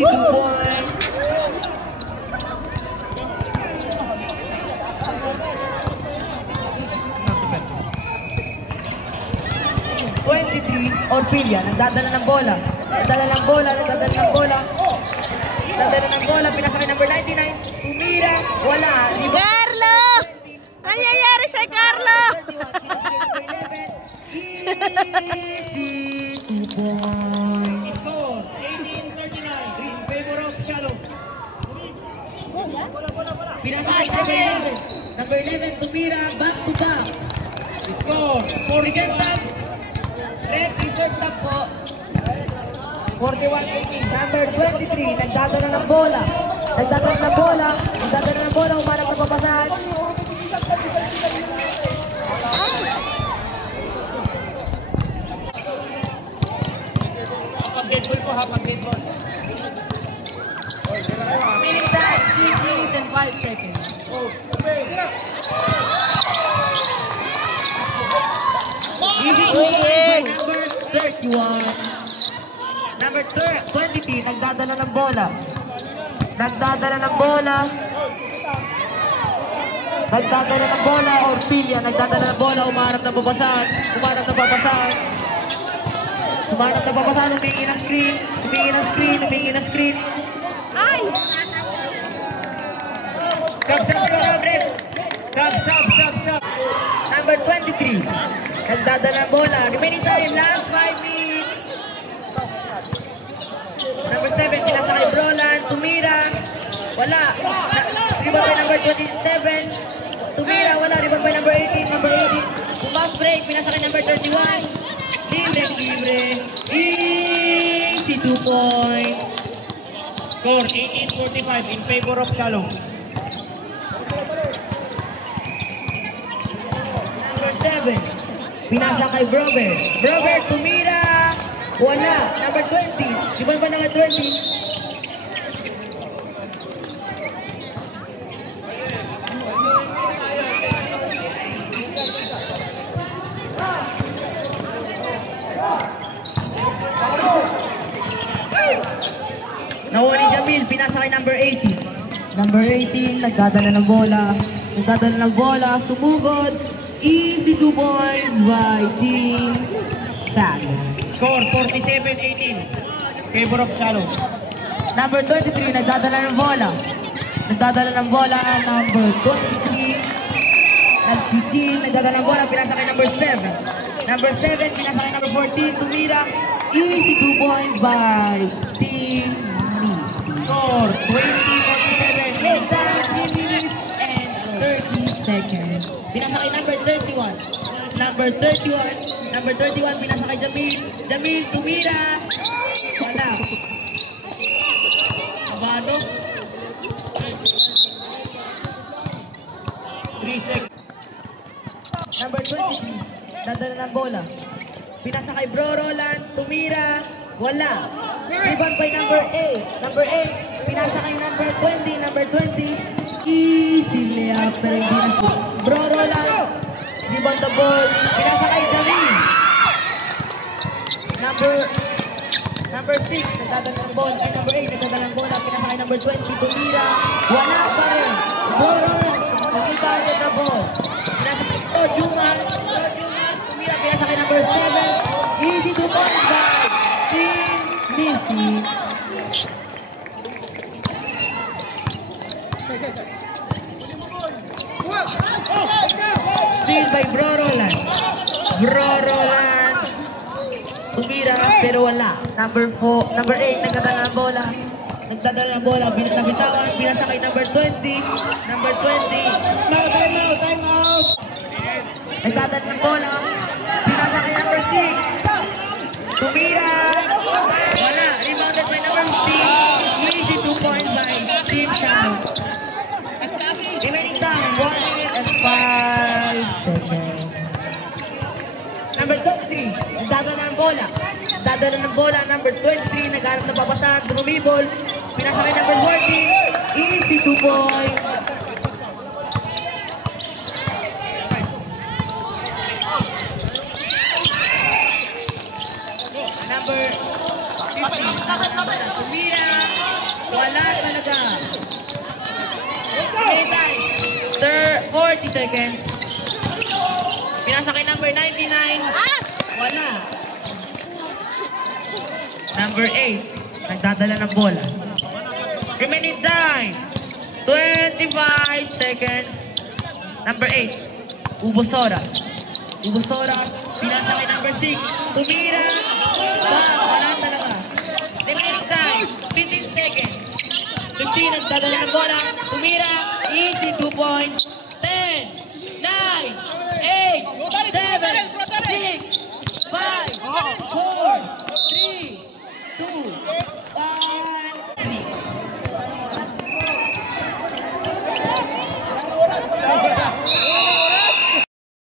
Easy 2 points. Orpilia, nagdadala ng bola. Nagdadala ng bola, pinasakay number 99. Tumira, wala. Carlo! Nangyayari sa Carlo! Score, 18-39 in favor of Shalom. Pinasakay number 11, Tumira, back to back. Score, 40 reserve lang po. 41-18. Number 23, nagdadala ng bola. Umarap na papasahan. Pag-gateball po ha, pag-gateball. Winning time, 6 minutes and 5 seconds. Number 31. Number 23, nagdadala ng bola. Orpilia, nagdadala ng bola, umarap na papasahan. Humingi ng screen. Ay! Sub. Number 23, nagdadala ng bola. Remaining time, last 5 minutes. Number 7, pinasakay Brolan. Tumira, wala. Rebound by number 27. Tumira, wala. Rebound by number 18. Bumback break, pinasakay number 31. Libre. Easy 2 points. Score, 18-45 in favor of Shalom. Number 7, pinasa kay Brober, tumira, wala. Number 20, iba ba number 20? Nakuha ni Jamil, pinasa kay number 18. Number 18, nagdadala ng bola, sumugod. Easy 2 points by Team Shalom. Score, 47-18. Favor of Shalom. Number 23, nagdadala ng bola. Number 23, nagchichil, nagdadala ng bola, pinasa kay number 7. Number 7, pinasa kay number 14, tumira. Easy 2 points by Team Score, 20-47. Less than 3 minutes and 30 seconds. Pinasa kay number 31. Number 31, pinasa kay Jamil, tumira. Wala. Abado. 3 seconds. Number 23, dadala ng bola. Pinasa kay Bro Roland, tumira. Wala. Rebound by number 8. Number 8, pinasa kay number 20. Easy layup, pero hindi na siya. Bro Roland, rebound the ball. Pinasa kay Jamil. Number 6, nagdadala ng ball. Kay number 8, nagdadala ng bola. Pinasa kay number 20, tumira. Wala pa rin. Bro Roland, nagdadala ng ball. Pinasa kay Tojungan. Tumira, pinasa kay number 7. Easy to points by Team Missy. Steal by Bro Roland. Tumira, pero wala. Number 8, nagdadala ng bola. Nabitawan, pinasa kay number 20. Time out. Nagdadala ng bola. Pinasa kay number 6. Tumira. Wala. Rebounded by number 15. Easy 2 points by Team Shalom. Remaining time, 1 minute and 5 seconds. Number 23, nagdadala ng bola. Number 23, naghanap na papasahan, tumibol. Pinasa kay number 14. Easy 2 points. Number 15, tumira. Wala talaga. Okay, time. 40 seconds. Pinasa kay number 99. Wala. Number 8. Nagdadala ng bola. Remaining time. 25 seconds. Number 8. Ubosora. Ubosora. Pinasa kay number 6. Tumira. Wala talaga. Remaining time. 15 seconds. 15. Nagdadala ng bola. Tumira. Easy 2 points.